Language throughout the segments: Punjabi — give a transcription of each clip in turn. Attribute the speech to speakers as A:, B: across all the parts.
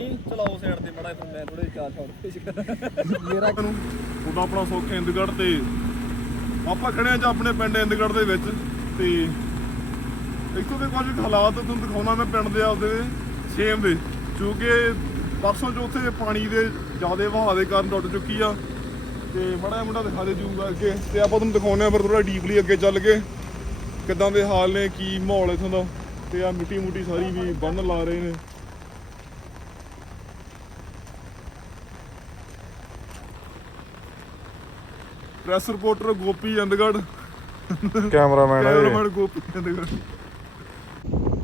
A: ਨਹੀਂ ਚਲਾਓ ਸਾਈਡ ਤੇ ਮੜਾ ਫਿਰ ਮੈਂ ਥੋੜੇ ਚਾਰ ਸ਼ਾਟ ਪੇਸ਼ ਕਰਾਂ ਮੇਰਾ
B: ਨੂੰ ਉਹਦਾ ਆਪਣਾ ਸੁੱਖ ਇੰਦਗੜ੍ਹ ਤੇ, ਆਪਾਂ ਖੜੇ ਆ ਜੀ ਆਪਣੇ ਪਿੰਡ ਇੰਦਗੜ੍ਹ ਦੇ ਵਿੱਚ, ਤੇ ਇੱਥੋਂ ਦੇ ਕੁਝ ਹਾਲਾਤ ਤੁਹਾਨੂੰ ਦਿਖਾਉਣਾ ਮੈਂ ਪਿੰਡ ਦੇ ਆਪਦੇ ਸੇਮ ਦੇ, ਕਿਉਂਕਿ ਪਰਸੋਂ ਚੌਥੇ ਪਾਣੀ ਦੇ ਜ਼ਿਆਦਾ ਵਹਾਅ ਦੇ ਕਾਰਨ ਟੁੱਟ ਚੁੱਕੀ ਆ, ਤੇ ਮੜਾ ਮੁੰਡਾ ਦਿਖਾ ਦੇ ਜੂਗਾ ਅੱਗੇ ਤੇ ਆਪਾਂ ਤੁਹਾਨੂੰ ਦਿਖਾਉਂਦੇ ਆ ਫਿਰ ਥੋੜਾ ਡੀਪਲੀ ਅੱਗੇ ਚੱਲ ਕੇ, ਕਿੱਦਾਂ ਦੇ ਹਾਲ ਨੇ, ਕੀ ਮਾਹੌਲ ਇੱਥੋਂ ਦਾ, ਤੇ ਆ ਮਿੱਟੀ ਮੁੱਟੀ ਸਾਰੀ ਵੀ ਬੰਨ ਲਾ ਰਹੇ ਨੇ। Press reporter Gopi Indgarh
C: cameraman ਹੈ
B: ਕੈਮਰਾਮੈਨ ਗੋਪੀ ਇੰਦਗੜ੍ਹ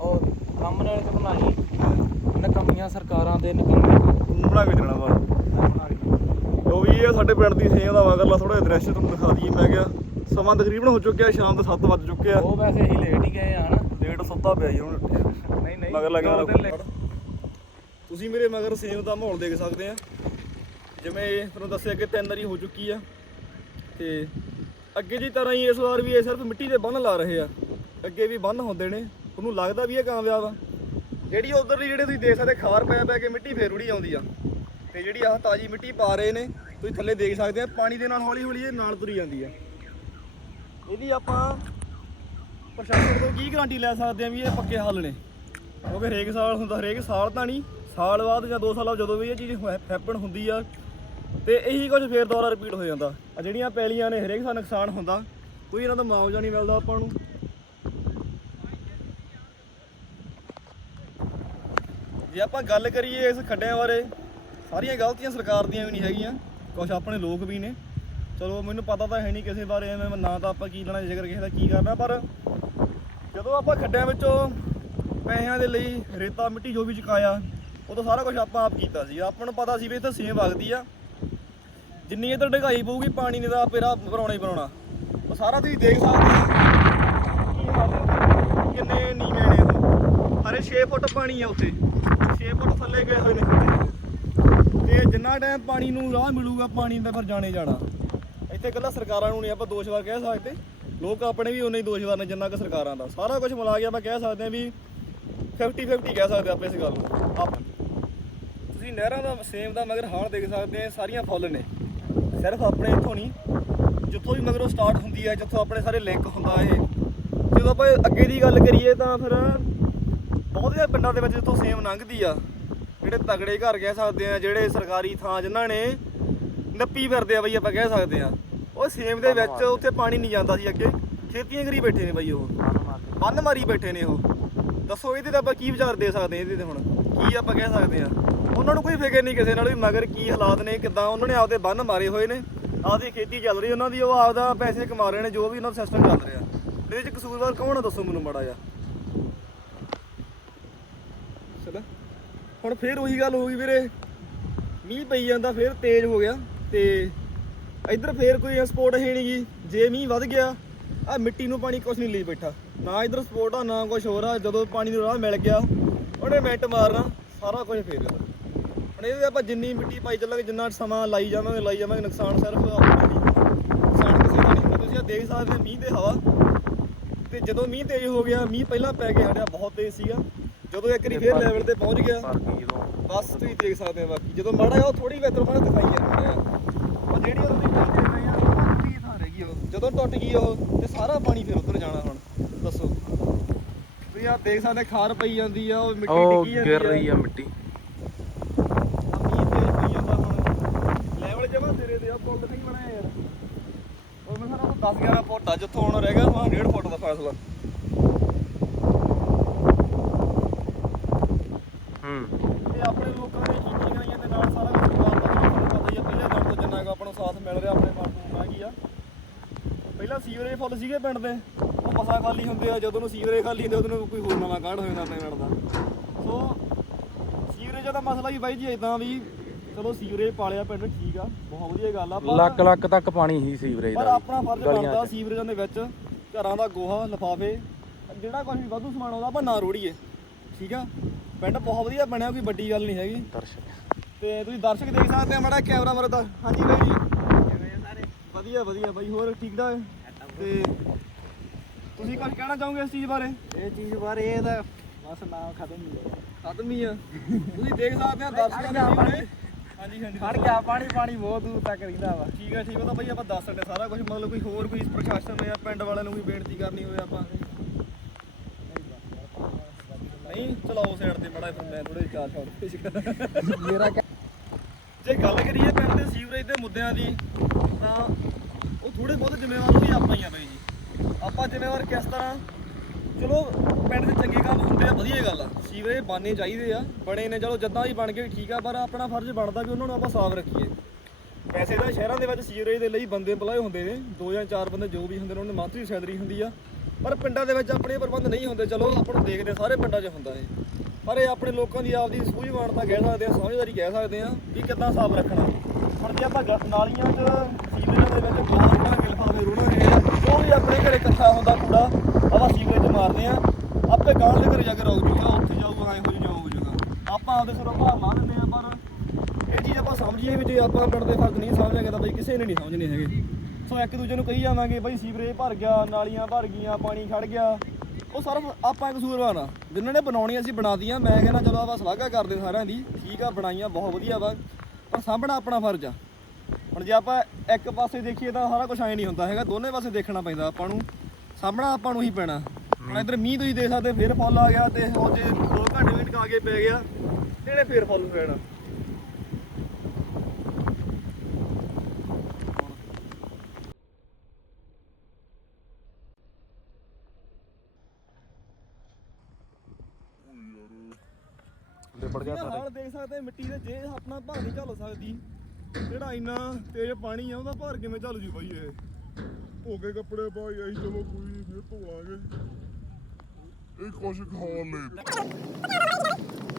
A: ਔਰ ਕੰਮ ਨਾਲ ਤੇ ਬਣਾ ਲਈ ਨਕਮੀਆਂ ਸਰਕਾਰਾਂ ਦੇ ਨਿਕਲਣੇ
B: ਬਣਾ ਕੇ ਜਾਣਾ ਵਾ ਲੋ ਵੀ ਇਹ ਸਾਡੇ ਪਿੰਡ ਦੀ ਸੇਮ ਦਾ ਮਗਰਲਾ ਥੋੜਾ ਜਿਹਾ ਦ੍ਰਿਸ਼ ਤੁਹਾਨੂੰ ਦਿਖਾ ਦਈਏ ਮੈਂ ਕਿਹਾ ਸਮਾਂ ਤਕਰੀਬਨ ਹੋ ਚੁੱਕਿਆ ਸ਼ਾਮ ਦੇ 7 ਵੱਜ ਚੁੱਕੇ ਆ।
A: ਉਹ ਵੈਸੇ ਹੀ ਲੇਟ ਹੀ ਗਏ ਆ ਹਨਾ।
B: ਲੇਟ ਸੁੱਤਾ ਪਿਆ ਜੀ ਹੁਣ ਉੱਠਿਆ।
A: ਨਹੀਂ ਨਹੀਂ
B: ਮਗਰ ਲੱਗਿਆ। ਤੁਸੀਂ ਮੇਰੇ ਮਗਰ ਸੇਮ ਦਾ ਮਾਹੌਲ ਦੇਖ ਸਕਦੇ ਆ। ਜਿਵੇਂ ਤੁਹਾਨੂੰ ਦੱਸਿਆ ਕਿ ਤਿੰਨ ਵਾਰੀ ਹੋ ਚੁੱਕੀ ਆ। ਤੇ ਅੱਗੇ ਦੀ ਤਰ੍ਹਾਂ ਹੀ ਇਸ ਵਾਰ ਵੀ ਇਹ ਸਿਰਫ ਮਿੱਟੀ ਦੇ ਬੰਨ ਲਾ ਰਹੇ ਆ। ਅੱਗੇ ਵੀ ਬੰਨ ਹੁੰਦੇ ਨੇ। ਤੁਹਾਨੂੰ ਲੱਗਦਾ ਵੀ ਇਹ ਕਾਮਯਾਬ ਆ। ਜਿਹੜੀ ਉਧਰ ਦੀ ਜਿਹੜੇ ਤੁਸੀਂ ਦੇਖ ਸਕਦੇ, ਖਾਰ ਪੈ ਪੈ ਕੇ ਮਿੱਟੀ ਫੇਰ ਉੜੀ ਆਉਂਦੀ ਆ। ਤੇ ਜਿਹੜੀ ਆਹ ਤਾਜੀ ਮਿੱਟੀ ਪਾ ਰਹੇ ਨੇ, ਤੁਸੀਂ ਥੱਲੇ ਦੇਖ ਸਕਦੇ ਆ, ਪਾਣੀ ਦੇ ਨਾਲ ਹੌਲੀ ਹੌਲੀ ਇਹ ਨਾਲ ਤੁਰੀ ਜਾਂਦੀ ਆ। ਇਹਦੀ ਆਪਾਂ ਪ੍ਰਸ਼ਾਸਨ ਤੋਂ ਕੀ ਗਾਰੰਟੀ ਲੈ ਸਕਦੇ ਆ ਵੀ ਇਹ ਪੱਕੇ ਹੱਲ ਨੇ? ਕਿਉਂਕਿ ਹਰੇਕ ਸਾਲ ਹੁੰਦਾ, ਹਰੇਕ ਸਾਲ ਤਾਂ ਨਹੀਂ, ਸਾਲ ਬਾਅਦ ਜਾਂ 2 ਸਾਲ ਬਾਅਦ ਜਦੋਂ ਵੀ ਇਹ ਚੀਜ਼ ਹੈਪਨ ਹੁੰਦੀ ਆ ਤੇ ਇਹੀ ਕੁਝ ਫੇਰ ਦੁਬਾਰਾ ਰਿਪੀਟ ਹੋ ਜਾਂਦਾ। ਆ ਜਿਹੜੀਆਂ ਪੈਲੀਆਂ ਨੇ, ਹਰੇਕ ਦਾ ਨੁਕਸਾਨ ਹੁੰਦਾ। ਕੋਈ ਇਹਨਾਂ ਦਾ ਮੁਆਵਜ਼ਾ ਨਹੀਂ ਮਿਲਦਾ ਆਪਾਂ ਨੂੰ। ਜੇ ਆਪਾਂ ਗੱਲ ਕਰੀਏ ਇਸ ਖੱਡਿਆਂ ਬਾਰੇ, ਸਾਰੀਆਂ ਗਲਤੀਆਂ ਸਰਕਾਰ ਦੀਆਂ ਵੀ ਨਹੀਂ ਹੈਗੀਆਂ। ਕੁਝ ਆਪਣੇ ਲੋਕ ਵੀ ਨੇ। ਚਲੋ, ਮੈਨੂੰ ਪਤਾ ਤਾਂ ਹੈ ਨਹੀਂ ਕਿਸੇ ਬਾਰੇ, ਐਵੇਂ ਨਾ ਤਾਂ ਆਪਾਂ ਕੀ ਲੈਣਾ, ਜ਼ਿਕਰ ਕਿਸੇ ਦਾ ਕੀ ਕਰਨਾ, ਪਰ ਜਦੋਂ ਆਪਾਂ ਖੱਡਿਆਂ ਵਿੱਚੋਂ ਪੈਸਿਆਂ ਦੇ ਲਈ ਰੇਤਾ ਮਿੱਟੀ ਜੋ ਵੀ ਚੁਕਾਇਆ, ਉਹ ਤਾਂ ਸਾਰਾ ਕੁਝ ਆਪਾਂ ਆਪ ਕੀਤਾ ਸੀ। ਆਪਾਂ ਨੂੰ ਪਤਾ ਸੀ ਵੀ ਇੱਥੇ ਸੇਮ ਵਗਦੀ ਆ। ਜਿੰਨੀ ਇੱਧਰ ਢਗਾਈ ਪਊਗੀ, ਪਾਣੀ ਨੇ ਤਾਂ ਆਪੇ ਰਾਹ ਬਣਾਉਣਾ ਹੀ ਬਣਾਉਣਾ। ਉਹ ਸਾਰਾ ਤੁਸੀਂ ਦੇਖ ਸਕਦੇ ਹੋ। ਕਿੰਨੇ ਨੀਵੇਂ ਨੇ ਹਰੇ 6 ਫੁੱਟ ਪਾਣੀ ਆ ਉੱਥੇ। 6 ਫੁੱਟ ਥੱਲੇ ਗਏ ਹੋਏ ਨੇ ਤੇ ਜਿੰਨਾ ਟਾਈਮ ਪਾਣੀ ਨੂੰ ਰਾਹ ਮਿਲੂਗਾ, ਪਾਣੀ ਦਾ ਫਿਰ ਜਾਣੇ ਜਾਣਾ। ਇੱਥੇ ਇਕੱਲਾ ਸਰਕਾਰਾਂ ਨੂੰ ਨਹੀਂ, ਆਪਾਂ ਦੋਸ਼ਵਾਰ ਕਹਿ ਸਕਦੇ। ਲੋਕ ਆਪਣੇ ਵੀ ਉਨੇ ਹੀ ਦੋਸ਼ਵਾਰ ਨੇ, ਜਿੰਨਾ ਕਿ ਸਰਕਾਰਾਂ ਦਾ। ਸਾਰਾ ਕੁਝ ਮਿਲਾ ਕੇ ਆਪਾਂ ਕਹਿ ਸਕਦੇ ਹਾਂ ਵੀ 50 50 ਕਹਿ ਸਕਦੇ ਆਪਾਂ ਇਸ ਗੱਲ ਨੂੰ। ਆਪ। ਤੁਸੀਂ ਨਹਿਰਾਂ ਦਾ, ਸੇਮ ਦਾ ਮਗਰ ਹਾਲ ਦੇਖ ਸਕਦੇ ਆ ਸਾਰੀਆਂ ਫੁੱਲ ਨੇ। ਸਿਰਫ ਆਪਣੇ ਇੱਥੋਂ ਨਹੀਂ ਜਿੱਥੋਂ ਵੀ ਮਗਰੋਂ ਸਟਾਰਟ ਹੁੰਦੀ ਹੈ ਜਿੱਥੋਂ ਆਪਣੇ ਸਾਰੇ ਲਿੰਕ ਹੁੰਦਾ ਇਹ। ਜਦੋਂ ਆਪਾਂ ਅੱਗੇ ਦੀ ਗੱਲ ਕਰੀਏ ਤਾਂ ਫਿਰ ਬਹੁਤ ਜਿਹੇ ਪਿੰਡਾਂ ਦੇ ਵਿੱਚ ਜਿੱਥੋਂ ਸੇਮ ਲੰਘਦੀ ਆ ਜਿਹੜੇ ਤਗੜੇ ਘਰ ਕਹਿ ਸਕਦੇ ਆ ਜਿਹੜੇ ਸਰਕਾਰੀ ਥਾਂ ਜਿਨ੍ਹਾਂ ਨੇ ਨੱਪੀ ਫਿਰਦੇ ਆ ਬਈ ਆਪਾਂ ਕਹਿ ਸਕਦੇ ਆ। ਉਹ ਸੇਮ ਦੇ ਵਿੱਚ ਉੱਥੇ ਪਾਣੀ ਨਹੀਂ ਜਾਂਦਾ ਸੀ ਅੱਗੇ। ਖੇਤੀਆਂ ਕਰੀ ਬੈਠੇ ਨੇ ਬਈ ਉਹ। ਬੰਨ ਮਾਰੀ ਬੈਠੇ ਨੇ ਉਹ। ਦੱਸੋ ਇਹਦੇ ਤੇ ਆਪਾਂ ਕੀ ਵਿਚਾਰ ਦੇ ਸਕਦੇ ਹਾਂ ਇਹਦੇ ਤੇ ਹੁਣ? ਕੀ ਆਪਾਂ ਕਹਿ ਸਕਦੇ ਆ? ਉਹਨਾਂ ਨੂੰ ਕੋਈ ਫਿਕਰ ਨਹੀਂ ਕਿਸੇ ਨਾਲ ਵੀ ਮਗਰ ਕੀ ਹਾਲਾਤ ਨੇ ਕਿਦਾਂ ਉਹਨਾਂ ਨੇ ਆਪਦੇ ਬੰਨ ਮਾਰੇ ਹੋਏ ਨੇ ਆਪਦੀ ਖੇਤੀ ਚੱਲ ਰਹੀ ਉਹਨਾਂ ਦੀ ਉਹ ਆਪਦਾ ਪੈਸੇ ਕਮਾ ਰਹੇ ਨੇ ਜੋ ਵੀ ਉਹਨਾਂ ਦਾ ਸਿਸਟਮ ਚੱਲ ਰਿਹਾ। ਇਹਦੇ ਵਿੱਚ ਕਸੂਰਵਾਰ ਕੌਣ ਆ ਦੱਸੋ ਮੈਨੂੰ ਮਾੜਾ ਜਿਹਾ? ਚਲੋ। ਹੁਣ ਫੇਰ ਉਹੀ ਗੱਲ ਹੋ ਗਈ ਵੀਰੇ। ਮੀਂਹ ਪਈ ਜਾਂਦਾ ਫੇਰ ਤੇਜ਼ ਹੋ ਗਿਆ ਤੇ ਇੱਧਰ ਫੇਰ ਕੋਈ ਸਪੋਰਟ ਹੈ ਨਹੀਂਗੀ ਜੇ ਮੀਂਹ ਵੱਧ ਗਿਆ ਆ ਮਿੱਟੀ ਨੂੰ ਪਾਣੀ ਕੁਛ ਨਹੀਂ ਲਈ ਬੈਠਾ। ਨਾ ਇੱਧਰ ਸਪੋਰਟ ਆ ਨਾ ਕੁਛ ਹੋਰ ਆ ਜਦੋਂ ਪਾਣੀ ਨੂੰ ਰਾਹ ਮਿਲ ਗਿਆ ਉਹਨੇ ਮਿੰਟ ਮਾਰਨਾ ਸਾਰਾ ਕੁਝ ਫੇਰ। ਗਿਆ ਹੁਣ ਇਹਦੇ ਆਪਾਂ ਜਿੰਨੀ ਮਿੱਟੀ ਪਾਈ ਚੱਲਾਂਗੇ ਜਿੰਨਾ ਸਮਾਂ ਲਾਈ ਜਾਵਾਂਗੇ ਲਾਈ ਜਾਵਾਂਗੇ ਨੁਕਸਾਨ ਸਿਰਫ ਆਪਣਾ ਹੀ ਨੁਕਸਾਨ ਕਿਸੇ ਦਾ ਨਹੀਂ। ਤੁਸੀਂ ਆ ਦੇਖ ਸਕਦੇ ਮੀਂਹ ਤੇ ਹਵਾ। ਤੇ ਜਦੋਂ ਮੀਂਹ ਤੇਜ਼ ਹੋ ਗਿਆ ਮੀਂਹ ਪਹਿਲਾਂ ਪੈ ਕੇ ਹਟਿਆ ਬਹੁਤ ਤੇਜ਼ ਸੀਗਾ। ਜਦੋਂ ਇੱਕ ਵਾਰੀ ਫੇਰ ਲੈਵਲ ਤੇ ਪਹੁੰਚ ਗਿਆ ਬਸ ਤੁਸੀਂ ਦੇਖ ਸਕਦੇ ਹੋ ਬਾਕੀ। ਜਦੋਂ ਮਾੜਾ ਉਹ ਥੋੜੀ ਬਿਹਤਰ ਬਣਾ ਦਿਖਾਈ ਜਾਂਦਾ ਆ ਉਹ ਜਿਹੜੀ ਉਹ ਤੁਸੀਂ ਪਾਣੀ ਦੇ ਰਹੇ ਆ ਉਹ ਕੀ ਥਾਂ ਰਹਿ ਗਈ ਉਹ। ਜਦੋਂ ਟੁੱਟ ਗਈ ਉਹ ਤੇ ਸਾਰਾ ਪਾਣੀ ਫਿਰ ਉੱਧਰ ਜਾਣਾ ਹੁਣ। ਦੱਸੋ। ਤੁਸੀਂ ਆ ਦੇਖ ਸਕਦੇ ਖਾਰ ਪਈ ਜਾਂਦੀ ਆ ਉਹ ਮਿੱਟੀ
C: ਉਹ
B: ਡਿੱਗੀ ਜਾਂਦੀ
C: ਗਿਰ ਰਹੀ ਆ ਮਿੱਟੀ
B: ਮੀਂਹ ਤੇਜ਼ ਪਈ ਜਾਂਦਾ ਹੁਣ ਲੈਵਲ ਜਮਾ ਸਿਰੇ ਤੇ ਆ ਪੁੱਲ ਨਹੀਂ ਬਣਾਇਆ ਯਾਰ ਉਹ ਮੈਂ ਸਾਰਾ 10 11 ਫੁੱਟ ਆ ਜਿੱਥੋਂ ਹੁਣ ਰਹਿ ਗਿਆ ਹਾਂ 1.5 ਫੁੱਟ ਦਾ ਫਾਸਲਾ।
C: ਹੂੰ।
B: ਇਹ ਆਪਣੇ ਲੋਕਾਂ ਨੇ ਕੀਤੀਆਂ ਗਈਆਂ ਦੇ ਨਾਲ ਸਾਰਾ ਕੁਝ ਕਰਵਾ ਦਿੱਤਾ ਤੁਹਾਨੂੰ ਪਤਾ ਹੀ ਆ ਪਹਿਲੇ ਦਿਨ ਤੋਂ ਜਿੰਨਾ ਕੁ ਆਪਾਂ ਨੂੰ ਸਾਥ ਮਿਲ ਰਿਹਾ ਆਪਣੇ ਮਾਪੂ ਨੂੰ ਹੈਗੀ ਆ। ਪਹਿਲਾਂ ਸੀਵਰੇਜ ਫੁੱਲ ਸੀਗੇ ਪਿੰਡ ਦੇ ਉਹ ਮਸਾ ਖਾਲੀ ਹੁੰਦੇ ਆ ਜਦੋਂ ਨੂੰ ਸੀਵਰੇਜ ਖਾਲੀ ਹੁੰਦੇ ਉਦੋਂ ਨੂੰ ਕੋਈ ਹੋਰ ਨਵਾਂ ਕਾਂਡ ਹੋ ਜਾਂਦਾ ਆਪਣੇ ਪਿੰਡ ਦਾ। ਸੋ ਸੀਵਰੇਜ ਦਾ ਮਸਲਾ ਹੀ ਬਾਈ ਜੀ ਇਦਾਂ ਵੀ ਚਲੋ ਸੀਵਰੇਜ ਪਾਲਿਆ ਪਿੰਡ ਠੀਕ ਆ ਬਹੁਤ ਵਧੀਆ ਗੱਲ ਆ ਪਰ-
C: ਲੱਕ ਲੱਕ ਤੱਕ ਪਾਣੀ ਹੀ ਸੀਵਰੇਜ
B: ਪਰ
C: ਦਾ
B: ਆਪਣਾ ਫਰਜ਼
C: ਗਲੀਆਂ
B: ਬਣਦਾ। ਸੀਵਰੇਜਾਂ ਦੇ ਵਿੱਚ ਘਰਾਂ ਦਾ ਗੋਹਾ ਲਫਾਫੇ ਜਿਹੜਾ ਕੁਝ ਵੀ ਵਾਧੂ ਸਮਾਨ ਆਉਂਦਾ ਆਪਾਂ ਨਾ ਰੋੜੀਏ ਠੀਕ ਆ? ਪਿੰਡ ਬਹੁਤ ਵਧੀਆ ਬਣਿਆ ਕੋਈ ਵੱਡੀ ਗੱਲ ਨਹੀਂ ਹੈਗੀ।
C: ਦਰਸ਼ਕ
B: ਤੇ ਤੁਸੀਂ ਦਰਸ਼ਕ ਦੇਖ ਸਕਦੇ ਆ ਮਾੜਾ ਕੈਮਰਾ ਮਰ ਦਾ ਹਾਂਜੀ ਬਾਈ ਜੀ। ਵਧੀਆ ਵਧੀਆ ਬਾਈ ਹੋਰ ਠੀਕ ਠਾਕ? ਤੇ ਤੁਸੀਂ ਕੁਝ ਕਹਿਣਾ ਚਾਹੋਗੇ ਇਸ ਚੀਜ਼ ਬਾਰੇ?
A: ਇਹ ਚੀਜ਼ ਬਾਰੇ ਇਹ ਤਾਂ ਬਸ ਨਾਮ ਖਤਮ ਹੀ ਹੈ
B: ਖਤਮ ਹੀ ਆ। ਤੁਸੀਂ ਦੇਖ ਸਕਦੇ ਆ ਦਰਸ਼ਕਾਂ ਦੇ ਨੇ ਹਾਂਜੀ ਹਾਂਜੀ।
A: ਖੜ ਗਿਆ ਪਾਣੀ ਪਾਣੀ ਬਹੁਤ ਦੂਰ ਤੱਕ ਰਹਿੰਦਾ ਵਾ।
B: ਠੀਕ ਹੈ ਠੀਕ ਹੈ ਤਾਂ ਬਾਈ ਆਪਾਂ ਦੱਸ ਸਕਦੇ ਸਾਰਾ ਕੁਝ ਮਤਲਬ ਕੋਈ ਹੋਰ ਕੋਈ ਪ੍ਰਸ਼ਾਸਨ ਜਾਂ ਪਿੰਡ ਵਾਲਿਆਂ ਨੂੰ ਕੋਈ ਬੇਨਤੀ ਕਰਨੀ ਹੋਵੇ ਆਪਾਂ। ਨਹੀਂ ਚਲਾਓ ਸਾਈਡ ਤੇ ਮੜਾ ਫਿਰ ਮੈਂ ਥੋੜੇ ਚਾਰ ਕਰਾਂ
A: ਮੇਰਾ
B: ਜੇ ਗੱਲ ਕਰੀਏ ਪਿੰਡ ਦੇ ਸੀਵਰੇਜ ਦੇ ਮੁੱਦਿਆਂ ਦੀ ਤਾਂ ਉਹ ਥੋੜੇ ਬਹੁਤ ਜ਼ਿੰਮੇਵਾਰ ਵੀ ਆਪਾਂ ਹੀ ਆ ਬਾਈ ਜੀ। ਆਪਾਂ ਜ਼ਿੰਮੇਵਾਰ ਕਿਸ ਤਰ੍ਹਾਂ? ਚਲੋ ਪਿੰਡ ਦੇ ਚੰਗੇ ਕੰਮ ਹੁੰਦੇ ਆ ਵਧੀਆ ਗੱਲ ਆ। ਸੀਵਰੇਜ ਬਣਨੇ ਚਾਹੀਦੇ ਆ, ਬਣੇ ਨੇ, ਚਲੋ ਜਦਾਂ ਹੀ ਬਣ ਗਏ ਠੀਕ ਆ, ਪਰ ਆਪਣਾ ਫਰਜ਼ ਬਣਦਾ ਵੀ ਉਹਨਾਂ ਨੂੰ ਆਪਾਂ ਸਾਫ਼ ਰੱਖੀਏ। ਵੈਸੇ ਤਾਂ ਸ਼ਹਿਰਾਂ ਦੇ ਵਿੱਚ ਸੀਵਰੇਜ ਦੇ ਲਈ ਬੰਦੇ ਬੁਲਾਏ ਹੁੰਦੇ ਨੇ, ਦੋ ਜਾਂ ਚਾਰ ਬੰਦੇ ਜੋ ਵੀ ਹੁੰਦੇ ਨੇ, ਉਹਨਾਂ ਦੀ ਮੰਥਲੀ ਸੈਲਰੀ ਹੁੰਦੀ ਆ। ਪਰ ਪਿੰਡਾਂ ਦੇ ਵਿੱਚ ਆਪਣੇ ਪ੍ਰਬੰਧ ਨਹੀਂ ਹੁੰਦੇ, ਚਲੋ ਆਪਾਂ ਨੂੰ ਦੇਖਦੇ ਸਾਰੇ ਪਿੰਡਾਂ 'ਚ ਹੁੰਦਾ ਏ ਪਰ ਇਹ ਆਪਣੇ ਲੋਕਾਂ ਦੀ ਆਪਦੀ ਸੂਝਵਾਨਤਾ ਕਹਿ ਸਕਦੇ ਆ, ਸਮਝਦਾਰੀ ਕਹਿ ਸਕਦੇ ਆ ਵੀ ਕਿੱਦਾਂ ਸਾਫ਼ ਰੱਖਣਾ। ਹੁਣ ਜੇ ਆਪਾਂ ਗ- ਨਾਲੀਆਂ 'ਚ ਸੀਵਰੇਜ ਦੇ ਵਿੱਚ ਬਾਹਰ ਬਣਾ ਕੇ ਲਿਫਾਫੇ ਰੋੜਾਂਗੇ ਜੋ ਵੀ ਆਪਣੇ ਘਰੇ ਇਕੱਠਾ ਹੁੰਦਾ ਕੂੜਾ, ਆਪਾਂ ਸੀਵਰੇਜ 'ਚ ਮਾਰਦੇ ਆ। ਆਪੇ ਗਾਂਹ ਦੇ ਘਰੇ ਜਾ ਕੇ ਰੋਕ ਜੂਗਾ ਉੱਥੇ ਜਾਊਗਾ ਐਂ ਹੋ ਜੂ ਜਾਊ ਹੋ ਜੂਗਾ ਆਪਾਂ ਆਪਦੇ ਸਿਰੋਂ ਭਾਰ ਲਾ ਦਿੰਦੇ ਆ, ਪਰ ਇਹ ਚੀਜ਼ ਆਪਾਂ ਸਮਝੀਏ ਵੀ ਜੇ ਆਪਾਂ ਪਿੰਡ ਦੇ ਫਰਜ਼ ਨਹੀਂ ਸਮਝਾਂਗੇ ਤਾਂ ਬਈ ਕਿਸੇ ਨੇ ਨਹੀਂ ਸਮਝਣੇ ਹੈਗੇ। ਸੋ ਇੱਕ ਦੂਜੇ ਨੂੰ ਕਹੀ ਜਾਵਾਂਗੇ ਬਈ ਸੀਵਰੇਜ ਭਰ ਗਿਆ, ਨਾਲੀਆਂ ਭਰ ਗਈਆਂ, ਪਾਣੀ ਖੜ ਗਿਆ। ਉਹ ਸਿਰਫ ਆਪਾਂ ਕਸੂਰਵਾਨ ਆ, ਜਿਨ੍ਹਾਂ ਨੇ ਬਣਾਉਣੀ ਅਸੀਂ ਬਣਾਤੀਆਂ। ਮੈਂ ਕਹਿੰਦਾ ਚਲੋ ਆਪਾਂ ਸਲਾਹਾਂ ਕਰਦੇ ਸਾਰਿਆਂ ਦੀ, ਠੀਕ ਆ, ਬਣਾਈਆਂ ਬਹੁਤ ਵਧੀਆ ਵਾ, ਪਰ ਸਾਂਭਣਾ ਆਪਣਾ ਫਰਜ਼ ਆ। ਹੁਣ ਜੇ ਆਪਾਂ ਇੱਕ ਪਾਸੇ ਦੇਖੀਏ ਤਾਂ ਸਾਰਾ ਕੁਝ ਐ ਨਹੀਂ ਹੁੰਦਾ ਹੈਗਾ, ਦੋਨੇ ਪਾਸੇ ਦੇਖਣਾ ਪੈਂਦਾ ਆਪਾਂ ਨੂੰ। ਸਾਂਭਣਾ ਆਪਾਂ ਨੂੰ ਹੀ ਪੈਣਾ। ਹੁਣ ਇਧਰ ਮੀਂਹ ਤੁਸੀਂ ਦੇਖ ਸਕਦੇ ਫੇਰ ਫੁੱਲ ਆ ਗਿਆ ਤੇ ਉਹ ਜੇ 2 ਘੰਟੇ ਵੀ ਟਕਾ ਕੇ ਪੈ ਗਿਆ। ਕਿਹੜੇ ਫੇਰ ਫੁੱਲ ਪੈਣਾ
C: ਲਿਬੜ ਗਿਆ ਸਾਰੇ।
B: ਹਾਲ ਦੇਖ ਸਕਦੇ ਮਿੱਟੀ ਦੇ ਜੇ ਆਪਣਾ ਭਾਰ ਨਹੀਂ ਝੱਲ ਸਕਦੀ। ਜਿਹੜਾ ਇੰਨਾ ਤੇਜ਼ ਪਾਣੀ ਆ ਉਹਦਾ ਭਾਰ ਕਿਵੇਂ ਝੱਲ ਜੂ ਬਾਈ ਇਹ?
D: ਧੋ ਕੇ ਕੱਪੜੇ ਪਾਈ ਅਸੀਂ ਚਲੋ ਕੋਈ ਨਹੀਂ ਫਿਰ ਧੋਵਾਂਗੇ। ਇਹ ਕੁਛ ਖਾਣ ਲਈ।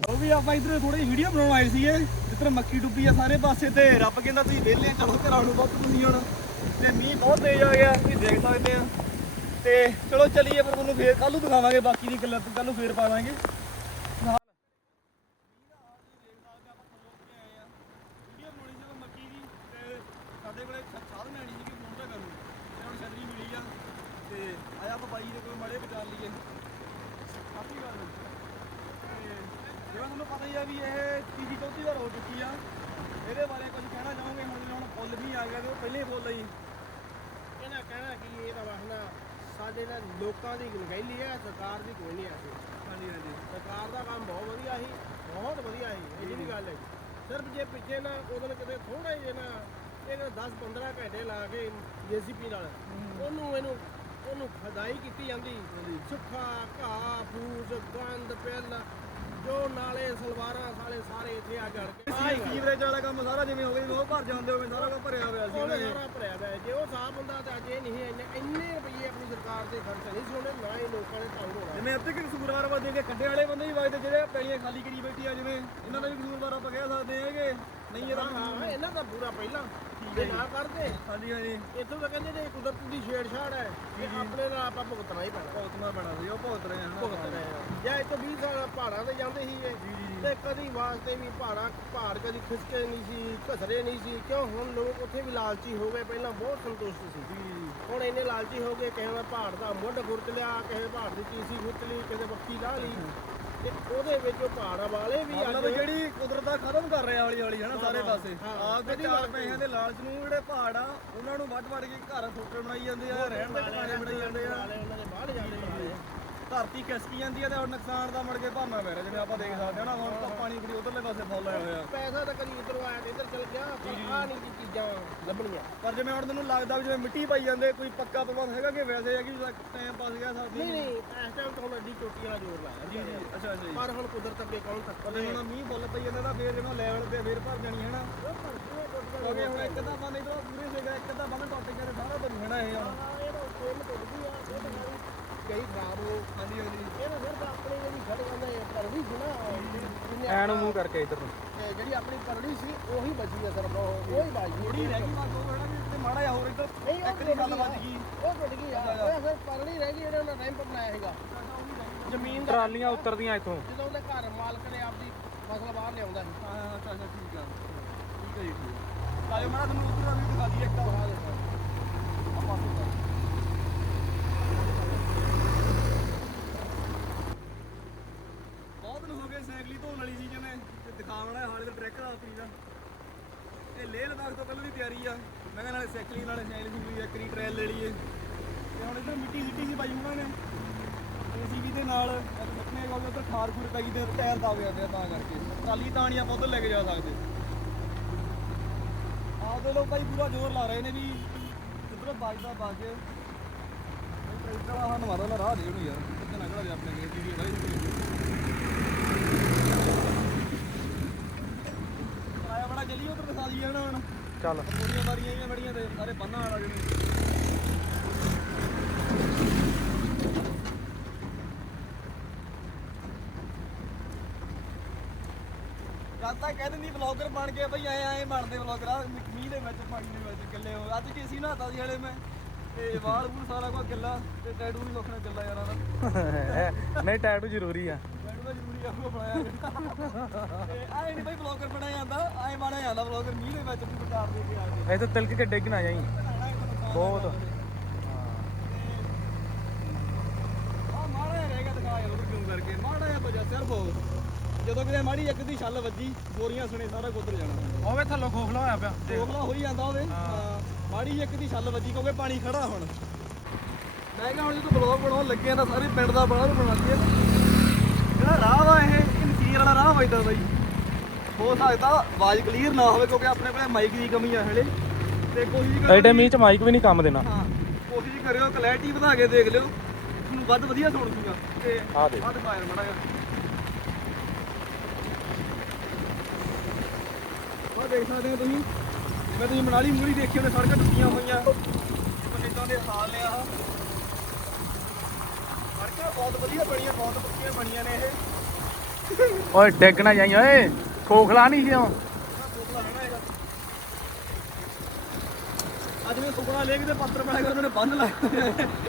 B: ਉਹ ਵੀ ਆਪਾਂ ਇਧਰ ਥੋੜੀ ਵੀਡੀਓ ਬਣਾਉਣ ਆਏ ਸੀਗੇ। ਜਿੱਧਰ ਮੱਕੀ ਡੁੱਬੀ ਆ ਸਾਰੇ ਪਾਸੇ ਤੇ। ਰੱਬ ਕਹਿੰਦਾ ਤੁਸੀਂ ਵਿਹਲੇ ਆ, ਚਲੋ ਘਰਾਂ ਨੂੰ ਬਹੁਤ ਤੁਸੀਂ ਹੁਣ ਤੇ ਮੀਂਹ ਬਹੁਤ ਤੇਜ਼ ਆ ਗਿਆ ਤੁਸੀਂ ਦੇਖ ਸਕਦੇ ਆ। ਤੇ ਚਲੋ ਚੱਲੀਏ ਫਿਰ ਤੁਹਾਨੂੰ ਫੇਰ ਕੱਲ ਨੂੰ ਦਿਖਾਵਾਂਗੇ ਬਾਕੀ ਦੀ ਗੱਲਾਂ ਕੱਲ ਨੂੰ ਫੇਰ ਪਾ ਦਾਂਗੇ ਨਾਲ ਵੀਡੀਓ ਬਣਾਉਣੀ ਸੀ ਮੱਕੀ ਦੀ। ਤੇ ਸਾਡੇ ਕੋਲੇ ਸਾਧਨ ਹੈ ਨਹੀਂ ਸੀ ਕਿ ਫੋਨ ਤਾਂ ਕਰੂ ਤੇ ਹੁਣ ਛਤਰੀ ਮਿਲੀ ਆ। ਤੇ ਆਇਆ ਆਪਾਂ ਬਾਈ ਦੇ ਕੋਲ ਮੜੇ ਵਿਚਾਰ ਲਈਏ। ਕਾਫੀ ਗੱਲ ਤੇ ਜਿਵੇਂ ਤੁਹਾਨੂੰ ਪਤਾ ਹੀ ਆ ਵੀ ਇਹ ਤੀਜੀ ਚੌਥੀ ਵਾਰ ਹੋ ਚੁੱਕੀ ਆ। ਇਹਦੇ ਬਾਰੇ ਕੁਝ ਕਹਿਣਾ ਚਾਹੋਗੇ? ਹੁਣ ਜਿਵੇਂ ਹੁਣ ਫੁੱਲ ਵੀ ਆ ਗਿਆ ਤੇ ਉਹ ਪਹਿਲੇ ਹੀ ਫੁੱਲ ਜੀ।
E: ਇਹਨਾਂ ਕਹਿਣਾ ਕਿ ਇਹ ਤਾਂ ਵਾਹਨਾ ਸਾਡੇ ਨਾਲ ਲੋਕਾਂ ਦੀ ਗੰਗੈਲੀ ਹੈ ਸਰਕਾਰ ਦੀ ਕੋਈ ਨਹੀਂ ਐਸੀ
B: ਹਾਂਜੀ ਹਾਂਜੀ।
E: ਸਰਕਾਰ ਦਾ ਕੰਮ ਬਹੁਤ ਵਧੀਆ ਸੀ ਬਹੁਤ ਵਧੀਆ ਸੀ ਇਹ ਜਿਹੜੀ ਗੱਲ ਹੈ ਸਿਰਫ ਜੇ ਪਿੱਛੇ ਨਾ ਉਹਦੇ ਕਿਤੇ ਥੋੜਾ ਜਿਹਾ ਨਾ ਇਹ 10 15 ਘੰਟੇ ਲਾ ਕੇ ਜੀਸੀਪੀ ਨਾਲ ਉਹਨੂੰ ਇਹਨੂੰ ਉਹਨੂੰ ਖਦਾਈ ਕੀਤੀ ਜਾਂਦੀ। ਸੁੱਖਾ ਘਾਹ ਫੂਸ ਗੰਦ ਪਿੱਲ ਜੋ ਨਾਲੇ ਸਲਵਾਰਾਂ ਸਾਲੇ ਸਾਰੇ ਇੱਥੇ ਆ ਜੜ ਕੇ। ਆਹ ਹੀ।
B: ਸੀਵਰੇਜ ਵਾਲਾ ਕੰਮ ਸਾਰਾ ਜਿਵੇਂ ਹੋ ਗਿਆ ਉਹ ਭਰ ਜਾਂਦੇ ਹੋਵੇ ਸਾਰਾ ਕੁਝ ਭਰਿਆ ਹੋਇਆ ਸੀ
E: ਉਹਨੇ। ਸਾਰਾ ਭਰਿਆ ਹੋਇਆ। ਜੇ ਉਹ ਸਾਫ਼ ਹੁੰਦਾ ਤਾਂ ਅੱਜ ਇਹ ਨਹੀਂ ਇੰਨੇ ਇੰਨੇ ਰੁਪਏ ਆਪਣੀ ਸਰਕਾਰ ਦੇ ਖਰਚ ਨਹੀਂ ਸੀ ਹੋਣੇ ਨਾ ਹੀ ਲੋਕਾਂ ਨੇ ਤੰਗ ਹੋਣਾ।
B: ਜਿਵੇਂ ਅੱਧੇ ਕਿ ਕਸੂਰਵਾਰ ਵਾ ਦੇ ਕੱਢੇ ਵਾਲੇ ਬੰਦੇ ਵੀ ਵਜਦੇ ਜਿਹੜੇ ਪੈਲੀਆਂ ਖਾਲੀ ਕਰੀ ਬੈਠੀ ਆ ਜਿਵੇਂ ਇਹਨਾਂ ਦਾ ਵੀ ਕਸੂਰਵਾਰ ਆਪਾਂ ਕਹਿ ਸਕਦੇ ਹੈਗੇ। ਨਹੀਂ ਇਹਦਾ
E: ਹਾਂ ਇਹਨਾਂ ਦਾ ਪੂਰਾ ਪਹਿਲਾਂ। ਜੇ ਨਾ ਕਰਦੇ
B: ਹਾਂਜੀ ਹਾਂਜੀ।
E: ਇੱਥੋਂ ਤਾਂ ਕਹਿੰਦੇ ਨੇ ਕੁਦਰਤ ਦੀ ਛੇੜਛਾੜ ਹੈ। ਤੇ ਆਪਣੇ ਨਾਲ ਆਪਾਂ ਭੁਗਤਣਾ ਹੀ ਪੈਣਾ।
B: ਭੁਗਤਣਾ ਪੈਣਾ ਸੀ ਉਹ ਭੁਗਤ ਰਹੇ ਆ।
E: ਭੁਗਤ ਰਹੇ ਆ। ਜਾਂ ਇੱਥੇ 20 ਸਾਲ ਪਹਾੜਾਂ ਤੇ ਜਾਂਦੇ ਸੀ ਇਹ। ਤੇ ਕਦੀ ਵਾਸਤੇ ਵੀ ਪਹਾੜਾਂ ਪਹਾੜ ਕਦੀ ਖਿਸਕੇ ਨਹੀਂ ਸੀ ਘਸਰੇ ਨਹੀਂ ਸੀ। ਕਿਉਂ ਹੁਣ ਲੋਕ ਉੱਥੇ ਵੀ ਲਾਲਚੀ ਹੋ ਗਏ ਪਹਿਲਾਂ ਬਹੁਤ ਸੰਤੁਸ਼ਟ ਸੀ। ਹੁਣ ਇੰਨੇ ਲਾਲਚੀ ਹੋ ਗਏ ਕਿਸੇ ਦਾ ਪਹਾੜ ਦਾ ਮੁੱਢ ਗੁਰਤ ਲਿਆ ਕਿਸੇ ਪਹਾੜ ਦੀ ਚੀਸੀ ਗੁੱਤ ਲਈ ਕਿਸੇ ਬੱਕੀ ਲਾ ਲਈ। ਤੇ ਉਹਦੇ ਵਿੱਚ ਉਹ ਪਹਾੜਾਂ ਵਾਲੇ ਵੀ
B: ਮਤਲਬ
E: ਅੱਜ
B: ਜਿਹੜੀ ਕੁਦਰਤ ਦਾ ਖਤਮ ਕਰ ਰਹੇ ਆ ਹੌਲੀ ਹੌਲੀ ਹਨਾ ਸਾਰੇ ਪਾਸੇ। ਆਪ ਦੇ ਚਾਰ ਪੈਸਿਆਂ ਦੇ ਲਾਲਚ ਨੂੰ ਜਿਹੜੇ ਪਹਾੜ ਆ ਉਹਨਾਂ ਨੂੰ ਵੱਢ ਵੱਢ ਕੇ ਘਰ ਠੋਕਰ ਬਣਾਈ ਜਾਂਦੇ ਆ ਰਹਿਣ ਦੇ ਟਿਕਾਣੇ ਬਣਾਈ ਜਾਂਦੇ ਆ।
E: ਉਹਨਾਂ ਦੇ ਬਾਹਰ ਜਾਂਦੇ ਬਣਾ
B: ਧਰਤੀ ਖਿਸਕੀ ਜਾਂਦੀ ਆ ਤੇ ਹੁਣ ਨੁਕਸਾਨ ਦਾ ਮੁੜ ਕੇ ਭਾਰਨਾ ਪੈ ਰਿਹਾ ਜਿਵੇਂ ਆਪਾਂ ਦੇਖ ਸਕਦੇ ਹਾਂ ਨਾ ਹੁਣ ਤਾਂ ਪਾਣੀ ਪੂਰੀ ਉਧਰਲੇ ਪਾਸੇ ਫੁੱਲ ਆਇਆ ਹੋਇਆ।
E: ਪੈਸਾ ਤਾਂ ਕਦੀ ਇੱਧਰੋਂ ਆਇਆ ਤੇ ਇੱਧਰ ਚਲ ਗਿਆ ਆਹ ਨਹੀਂ ਜੀ ਚੀਜ਼ਾਂ ਲੱਭਣੀਆਂ।
B: ਪਰ ਜਿਵੇਂ ਹੁਣ ਮੈਨੂੰ ਲੱਗਦਾ ਵੀ ਜਿਵੇਂ ਮਿੱਟੀ ਪਾਈ ਜਾਂਦੇ ਕੋਈ ਪੱਕਾ ਪ੍ਰਬੰਧ ਹੈਗਾ ਕਿ ਵੈਸੇ ਹੈ ਕਿ ਟਾਈਮ ਪਾਸ ਗਿਆ ਸਾਡੀ
E: ਨਹੀਂ ਨਹੀਂ ਇਸ ਟਾਈਮ ਤਾਂ ਹੁਣ ਅੱਡੀ ਚੋਟੀ ਵਾਲਾ ਜ਼ੋਰ ਲਾਇਆ
B: ਜੀ ਜੀ ਅੱਛਾ ਅੱਛਾ ਜੀ।
E: ਪਰ ਹੁਣ ਕੁਦਰਤ ਅੱਗੇ ਕੌਣ ਤੱਕ
B: ਪਰ ਜੇ ਹੁਣ ਮੀਂਹ ਫੁੱਲ ਪਈ ਜਾਂਦਾ ਤਾਂ ਫੇਰ ਜਿਵੇਂ ਲੈਵਲ ਤੇ ਫੇਰ ਭਰ ਜਾਣੀ ਹੈ ਨਾ। ਕਿਉਂਕਿ ਹੁਣ ਇੱਕ ਤਾਂ ਬੰਦ ਇਧਰੋਂ ਪੂਰੇ ਸੀਗਾ ਇੱਕ ਤਾਂ ਬੰਦ ਟੁੱਟ ਤੇ ਸਾਰਾ ਬੰਦ ਹੋਣਾ। ਇਹ ਹੁਣ
E: ਕਈ ਖਰਾਬ ਹੋ
B: ਹਾਂਜੀ ਹਾਂਜੀ।
E: ਇਹ ਨਾ ਸਿਰਫ ਆਪਣੀ ਜਿਹੜੀ ਖੜ ਜਾਂਦਾ ਹੈ ਪਰੜੀ ਸੀ ਨਾ ਜਿਹਨੇ
C: ਐਨ ਮੂੰਹ ਕਰਕੇ ਇੱਧਰ ਨੂੰ।
E: ਇਹ ਜਿਹੜੀ ਆਪਣੀ ਪਰੜੀ ਸੀ ਉਹੀ ਬਚੀ ਹੈ ਸਿਰਫ ਉਹ ਉਹੀ ਬਾਜੀ
B: ਥੋੜੀ ਰਹਿ ਗਈ ਬਸ ਉਹ ਕਹਿਣਾ ਵੀ ਤੇ ਮਾੜਾ ਜਿਹਾ ਹੋਰ ਇੱਧਰ
E: ਨਹੀਂ ਉਹ
B: ਇੱਕ ਦੀ ਗੱਲ ਵੱਜ ਗਈ।
E: ਉਹ ਟੁੱਟ ਗਈ ਆ ਉਹ ਫਿਰ ਪਰੜੀ ਰਹਿ ਗਈ ਜਿਹੜਾ ਉਹਨਾਂ ਰੈਂਪ ਬਣਾਇਆ ਹੈਗਾ ਜ਼ਮੀਨ ਦਾ
C: ਟਰਾਲੀਆਂ ਉਤਰਦੀਆਂ ਇੱਥੋਂ।
E: ਜਦੋਂ ਉਹਦੇ ਘਰ ਮਾਲਕ ਨੇ ਆਪਦੀ ਫਸਲ ਬਾਹਰ ਲਿਆਉਂਦਾ ਸੀ।
B: ਹਾਂ ਅੱਛਾ ਅੱਛਾ ਠੀਕ ਆ। ਠੀਕ ਹੈ ਜੀ ਠੀਕ ਆਜੋ ਮੈਂ ਤੁਹਾਨੂੰ ਉੱਧਰ ਵੀ ਦਿਖਾ ਦਈਏ ਇੱਕ
E: ਬਾਹਰ ਦੇ
B: ਆਪਾਂ ਬਹੁਤ ਦਿਨ ਹੋ ਗਏ ਸਾਈਕਲੀ ਵਾਲਾ ਹਾਲੇ ਤੇ ਟਰੈਕਰ ਆਪਣੀ ਦਾ ਇਹ ਲੇਹ ਲਦਾਖ ਤੋਂ ਪਹਿਲਾਂ ਦੀ ਤਿਆਰੀ ਆ। ਮੈਂ ਕਿਹਾ ਨਾਲੇ ਸਾਈਕਲਿੰਗ ਨਾਲੇ ਸਾਈਕਲਿੰਗ ਵੀ ਇੱਕ ਰੀ ਲੈ ਲਈਏ। ਤੇ ਹੁਣ ਇੱਧਰ ਮਿੱਟੀ ਸਿੱਟੀ ਸੀ ਬਾਈ ਉਹਨਾਂ ਨੇ। ਜੀਸੀਬੀ ਦੇ ਨਾਲ ਆਪਣੇ ਕੋਲ ਉੱਧਰ ਖਾਰ ਖੂਰ ਪਈ ਤੇ ਟਾਇਰ ਦਬ ਜਾਂਦੇ ਆ ਤਾਂ ਕਰਕੇ। ਟਾਲੀ ਤਾਂ ਨਹੀਂ ਲੈ ਕੇ ਜਾ ਸਕਦੇ। ਆਪਦੇ ਲੋਕ ਭਾਈ, ਪੂਰਾ ਜ਼ੋਰ ਲਾ ਰਹੇ ਨੇ ਵੀ। ਇੱਧਰ ਵੱਜਦਾ, ਵੱਜ ਟਰੈਕਟਰ ਵਾਲਾ ਸਾਨੂੰ ਮਾਰਦਾ ਨਾ ਰਾਹ ਦੇ ਉਹਨੂੰ ਯਾਰ, ਕਿੱਥੇ ਨਾ ਦੇ ਆਪਣੇ ਕੋਲ ਵੀਡੀਓ ਬਾਈ ਆਇਆ ਬੜਾ ਜਲੀ ਉਧਰ ਦਿਖਾ ਦਈਏ ਨਾ ਹੁਣ
C: ਚੱਲ।
B: ਥੋੜੀਆਂ ਮਾਰੀਆਂ ਆਈਆਂ ਬੜੀਆਂ ਤੇ ਸਾਰੇ ਬੰਨਾਂ ਵਾਲਾ ਜਿਹੜੇ। ਜਦ ਤੱਕ ਕਹਿ ਦਿੰਦੀ ਵਲੌਗਰ ਬਣ ਕੇ ਬਈ ਐ ਐ ਬਣਦੇ ਵਲੌਗਰ ਆ ਮੀਂਹ ਦੇ ਵਿੱਚ ਪਾਣੀ ਦੇ ਵਿੱਚ ਗੱਲੇ ਹੋ ਅੱਜ ਕੀ ਸੀ ਨਹਾਤਾ ਸੀ ਹਲੇ ਮੈਂ? ਤੇ ਵਾਲ ਵੂਲ ਸਾਰਾ ਕੁਝ ਗੱਲਾ ਤੇ ਟੈਟੂ ਵੀ ਸੁੱਖਣਾ ਗੱਲਾ ਯਾਰਾਂ ਦਾ
C: ਨਹੀਂ ਟੈਟੂ ਜ਼ਰੂਰੀ ਆ।
B: ਟੈਟੂ ਦਾ ਜ਼ਰੂਰੀ ਆ ਉਹ ਬਣਾਇਆ ਤੇ ਐ ਨਹੀਂ ਬਈ ਵਲੌਗਰ ਬਣਿਆ ਜਾਂਦਾ ਐ ਬਣਿਆ ਜਾਂਦਾ ਵਲੌਗਰ ਮੀਂਹ ਦੇ ਵਿੱਚ ਵੀ ਵਿਚਾਰ ਦੇ ਕੇ ਆ ਕੇ
C: ਇਹ ਤਾਂ ਤਿਲਕ ਕੇ ਡਿੱਗ ਨਾ ਜਾਈ। ਬਹੁਤ।
B: ਆ ਮਾੜਾ ਜਿਹਾ ਰਹਿ ਗਿਆ ਦਿਖਾ ਯਾਰ ਉਹ ਕਿਉਂ ਕਰਕੇ। ਮਾੜਾ ਜਿਹਾ ਵਜਾ ਸਿਰਫ ਉਹ। ਜਦੋਂ ਕਿਤੇ ਮਾੜੀ ਇੱਕ ਦੀ ਛੱਲ ਵੱਜੀ ਬੋਰੀਆਂ ਸਣੇ ਸਾਰਾ ਕੁੱਤਰ ਜਾਣਾ।
C: ਹੋਵੇ ਥੱਲੋਂ ਖੋਖਲਾ ਹੋਇਆ ਪਿਆ।
B: ਕੋਖਲਾ ਹੋਈ ਜਾਂਦਾ ਉਹਦੇ ਮਾੜੀ ਇੱਕ ਦੀ ਛੱਲ ਵੱਜੀ ਕਿਉਂਕਿ ਪਾਣੀ ਖੜਾ ਹੁਣ। ਮੈਂ ਕਿਹਾ ਹੁਣ ਜਦੋਂ ਬਲੌਗ ਬਣਾਉਣ ਲੱਗੇ ਆ ਤਾਂ ਸਾਰੇ ਪਿੰਡ ਦਾ ਬਾਹਰ ਬਣਾ ਲਈਏ ਜਿਹੜਾ ਰਾਹ ਵਾ ਇਹ ਇਹ ਨਸੀਰ ਵਾਲਾ ਰਾਹ ਵੱਜਦਾ ਬਾਈ ਹੋ ਸਕਦਾ ਆਵਾਜ਼ ਕਲੀਅਰ ਨਾ ਹੋਵੇ ਕਿਉਂਕਿ ਆਪਣੇ ਕੋਲ ਮਾਈਕ ਦੀ ਕਮੀ ਆ ਹਲੇ। ਤੇ ਕੋਸ਼ਿਸ਼ ਕਰੋ
C: ਐਡੇ ਮੀਂਹ ਚ ਮਾਈਕ ਵੀ ਨਹੀਂ ਕੰਮ ਦੇਣਾ।
B: ਹਾਂ ਕੋਸ਼ਿਸ਼ ਕਰਿਓ ਕਲੈਰਿਟੀ ਵਧਾ ਕੇ ਦੇਖ ਲਿਓ। ਤੁਹਾਨੂੰ ਵੱਧ ਵਧੀਆ ਸੁਣ ਜੂਗਾ ਤੇ। ਵੱਧ ਫਾਇਰ ਮੜਾ ਆਹ ਦੇਖ ਸਕਦੇ ਹੋ ਤੁਸੀਂ। ਜਿਵੇਂ ਤੁਸੀਂ ਮਨਾਲੀ ਮੂਲੀ ਦੇਖੀ ਉਹਨੇ ਸੜਕਾਂ ਟੁੱਟੀਆਂ ਹੋਈਆਂ। ਜਿਵੇਂ ਇਦਾਂ ਦੇ ਹਾਲ ਨੇ ਆਹ। ਬਹੁਤ ਵਧੀਆ ਬਣੀਆਂ ਬਹੁਤ ਪੱਕੀਆਂ ਬਣੀਆਂ ਨੇ ਇਹ।
C: ਓਏ ਡਿੱਗ ਨਾ ਜਾਈ ਓਏ। ਖੋਖਲਾ ਨਹੀਂ
B: ਅੱਜ ਮੈਂ ਸੁਪਨਾ ਲੇਖ ਦੇ ਪੱਤਰ ਪੜਾ ਕੇ ਉਹਨਾਂ ਨੇ ਬੰਨ ਲਾਇਆ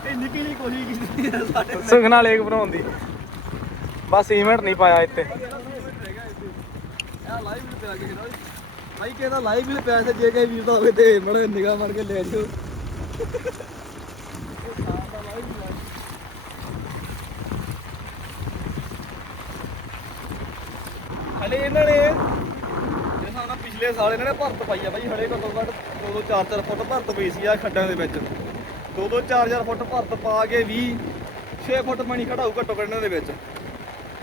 B: ਇਹ ਨਿੱਕੀ ਜਿਹੀ ਕੋਸ਼ਿਸ਼ ਕੀਤੀ ਸਾਡੇ
C: ਸੁਖਨਾ ਲੇਕ ਬਣਾਉਣ ਦੀ। ਬਸ ਸੀਮੈਂਟ ਨਹੀਂ ਪਾਇਆ ਇੱਥੇ।
B: ਆ ਲਾਈਵ ਵੀ ਪਿਆ ਕਿਸੇ ਦਾ ਭਾਈ ਕਿਸੇ ਦਾ ਲਾਈਵ ਵੀ ਪਿਆ ਸੀ ਜੇ ਕਿਸੇ ਵੀਰ ਦਾ ਹੋਵੇ ਤੇ। ਮੜਾ ਨਿਗਾਹ ਮਾਰ ਕੇ ਲੈ ਜਿਓ। ਹਲੇ ਇਹਨਾਂ ਨੇ ਜਿਸ ਹਿਸਾਬ ਨਾਲ ਪਿਛਲੇ ਸਾਲ ਇਹਨਾਂ ਨੇ ਭਰਤ ਪਾਈ ਆ ਬਾਈ, ਹਲੇ ਘੱਟੋ ਘੱਟ 2-2 4-4 ਫੁੱਟ ਭਰਤ ਪਈ ਸੀ ਆ ਖੱਡਾਂ ਦੇ ਵਿੱਚ। 2-2 4-4 ਫੁੱਟ ਭਰਤ ਪਾ ਕੇ ਵੀ 6 ਫੁੱਟ ਪਾਣੀ ਖੜਾ ਘੱਟੋ ਘੱਟ ਇਹਨਾਂ ਦੇ ਵਿੱਚ।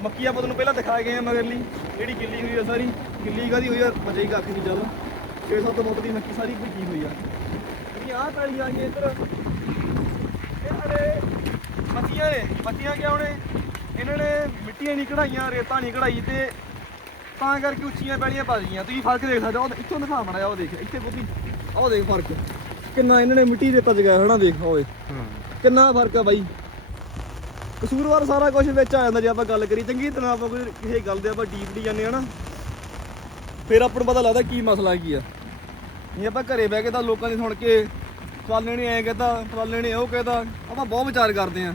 B: ਮੱਕੀ ਆਪਾਂ ਤੁਹਾਨੂੰ ਪਹਿਲਾਂ ਦਿਖਾ ਗਏ ਆ ਮਗਰਲੀ, ਜਿਹੜੀ ਗਿੱਲੀ ਹੋਈ ਆ ਸਾਰੀ। ਗਿੱਲੀ ਕਾਦੀ ਹੋਈ ਆ? ਬਚਈ ਕੱਖ ਨਹੀਂ ਚੱਲ 6-7 ਫੁੱਟ ਦੀ ਮੱਕੀ ਸਾਰੀ ਭਿੱਜੀ ਹੋਈ ਆ। ਜਿਹੜੀ ਆਹ ਪੈਲੀ ਆ ਗਈ ਇੱਧਰ। ਇਹ ਹਲੇ ਮੱਕੀਆਂ ਨੇ। ਮੱਕੀਆਂ ਕਿਉਂ ਨੇ? ਇਹਨਾਂ ਨੇ ਮਿੱਟੀਆਂ ਨਹੀਂ ਕਢਾਈਆਂ, ਰੇਤਾਂ ਨਹੀਂ ਕਢਾਈ ਤੇ ਤਾਂ ਕਰਕੇ ਉੱਚੀਆਂ ਪੈਲੀਆਂ ਪਾ ਗਈਆਂ ਤੁਸੀਂ ਫ਼ਰਕ ਦੇਖ ਸਕਦੇ ਹੋ ਉਹ ਇੱਥੋਂ ਦਿਖਾ ਮੜਾ ਉਹ ਦੇਖ ਇੱਥੇ ਗੋਪੀ ਆਹ ਦੇਖ ਫ਼ਰਕ। ਕਿੰਨਾ ਇਹਨਾਂ ਨੇ ਮਿੱਟੀ ਦੇ ਪੱਜ ਗਿਆ ਹਨਾ ਦੇਖ ਓਏ। ਕਿੰਨਾ ਫ਼ਰਕ ਆ ਬਾਈ। ਕਸੂਰਵਾਰ ਸਾਰਾ ਕੁਝ ਵਿੱਚ ਆ ਜਾਂਦਾ ਜੇ ਆਪਾਂ ਗੱਲ ਕਰੀ ਚੰਗੀ ਤਰ੍ਹਾਂ ਆਪਾਂ ਕੋਈ ਕਿਸੇ ਗੱਲ ਦੇ ਆਪਾਂ ਡੀਪਲੀ ਜਾਂਦੇ ਆ ਨਾ ਫਿਰ ਆਪਾਂ ਨੂੰ ਪਤਾ ਲੱਗਦਾ ਕੀ ਮਸਲਾ ਕੀ ਆ। ਜੇ ਆਪਾਂ ਘਰੇ ਬਹਿ ਕੇ ਤਾਂ ਲੋਕਾਂ ਦੀ ਸੁਣ ਕੇ ਫਲਾਣੇ ਨੇ ਐ ਕਹਤਾ ਫਲਾਣੇ ਨੇ ਉਹ ਕਹਤਾ ਆਪਾਂ ਬਹੁਤ ਵਿਚਾਰ ਕਰਦੇ ਆ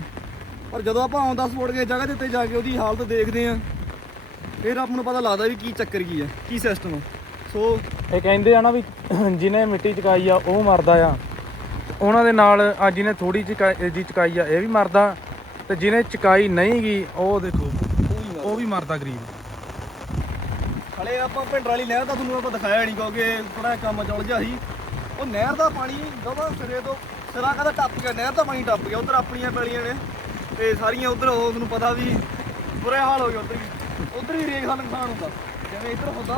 B: ਪਰ ਜਦੋਂ ਆਪਾਂ ਆਨ ਦਾ ਸਪੋਰਟ ਕੇ ਜਗ੍ਹਾ ਦੇ ਉੱਤੇ ਜਾ ਕੇ ਉਹਦੀ ਹਾਲਤ ਦੇਖਦੇ ਆ ਫਿਰ ਆਪਾਂ ਨੂੰ ਪਤਾ ਲੱਗਦਾ ਵੀ ਕੀ ਚੱਕਰ ਕੀ ਆ ਕੀ ਸਿਸਟਮ ਆ ਸੋ
C: ਇਹ ਕਹਿੰਦੇ ਆ ਨਾ ਵੀ ਜਿਹਨੇ ਮਿੱਟੀ ਚਕਾਈ ਆ ਉਹ ਮਰਦਾ ਆ। ਉਹਨਾਂ ਦੇ ਨਾਲ ਆ ਜਿਹਨੇ ਥੋੜੀ ਜਿਹੀ ਚਕਾਈ ਆ ਇਹ ਵੀ ਮਰਦਾ। ਤੇ ਜਿਹਨੇ ਚਕਾਈ ਨਹੀਂ ਗਈ ਉਹ ਦੇਖੋ ਉਹ ਵੀ ਮਰਦਾ ਗਰੀਬ।
B: ਹਲੇ ਆਪਾਂ ਪਿੰਡ ਵਾਲੀ ਨਹਿਰ ਦਾ ਤੁਹਾਨੂੰ ਆਪਾਂ ਦਿਖਾਇਆ ਨਹੀਂ ਕਿਉਂਕਿ ਥੋੜਾ ਕੰਮ ਚੁਲ ਗਿਆ ਸੀ। ਉਹ ਨਹਿਰ ਦਾ ਪਾਣੀ ਜਦੋਂ ਸਿਰੇ ਤੋਂ ਸਿਰਾ ਕਦਾ ਟੱਪ ਗਿਆ ਨਹਿਰ ਦਾ ਪਾਣੀ ਟੱਪ ਗਿਆ ਉਧਰ ਆਪਣੀਆਂ ਪੈਲੀਆਂ ਨੇ। ਤੇ ਸਾਰੀਆਂ ਉਧਰ ਉਹ ਤੁਹਾਨੂੰ ਪਤਾ ਵੀ ਬੁਰੇ ਹਾਲ ਹੋ ਗਏ ਉਧਰ ਵੀ। ਉਧਰ ਵੀ ਰੇਖ ਦਾ ਨੁਕਸਾਨ ਹੁੰਦਾ ਜਿਵੇਂ ਇੱਧਰ ਹੁੰਦਾ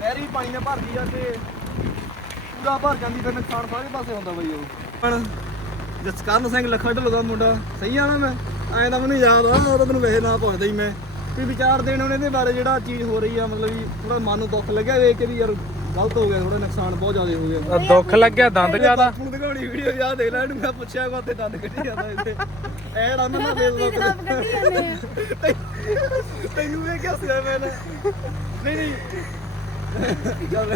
B: ਨਹਿਰ ਵੀ ਪਾਣੀ ਨਾਲ ਭਰਦੀ ਆ ਤੇ ਪੂਰਾ ਭਰ ਜਾਂਦੀ ਫਿਰ ਨੁਕਸਾਨ ਸਾਰੇ ਪਾਸੇ ਹੁੰਦਾ ਬਈ ਉਹ। ਹੁਣ ਜਸਕਰਨ ਸਿੰਘ ਲੱਖਾ ਢੱਲੋ ਦਾ ਮੁੰਡਾ ਸਹੀ ਆ ਨਾ ਮੈਂ? ਐਂ ਤਾਂ ਮੈਨੂੰ ਯਾਦ ਆ ਉਹ ਤਾਂ ਮੈਨੂੰ ਵੈਸੇ ਨਾ ਪੁੱਛਦਾ ਹੀ ਮੈਂ। ਵੀ ਵਿਚਾਰ ਦੇਣ ਉਹਨੇ ਇਹਦੇ ਬਾਰੇ ਜਿਹੜਾ ਚੀਜ਼ ਹੋ ਰਹੀ ਆ ਮਤਲਬ ਵੀ ਥੋੜਾ ਮਨ ਨੂੰ ਦੁੱਖ ਲੱਗਿਆ ਵੇਖ ਕੇ ਵੀ ਯਾਰ ਗਲਤ ਹੋ ਗਿਆ ਥੋੜਾ ਨੁਕਸਾਨ ਬਹੁਤ ਜ਼ਿਆਦਾ ਹੋ ਗਿਆ।
C: ਦੁੱਖ ਲੱਗਿਆ ਦੰਦ ਜ਼ਿਆਦਾ।
B: ਹੁਣ ਦਿਖਾਉਣੀ ਵੀਡੀਓ ਯਾਦ ਦੇ ਲੈ ਇਹਨੂੰ ਮੈਂ ਪੁੱਛਿਆ ਕੋ ਤੇ ਦੰਦ ਕੱਢੀ ਜਾਂਦਾ ਇੱਥੇ। ਐਡ ਆਉਂਦਾ ਨਾ ਫੇਸਬੁੱਕ ਤੇ ਤੈਨੂੰ ਇਹ ਕਿਹਾ ਸੀ ਮੈਂ ਨਹੀਂ ਨਹੀਂ। ਚੱਲ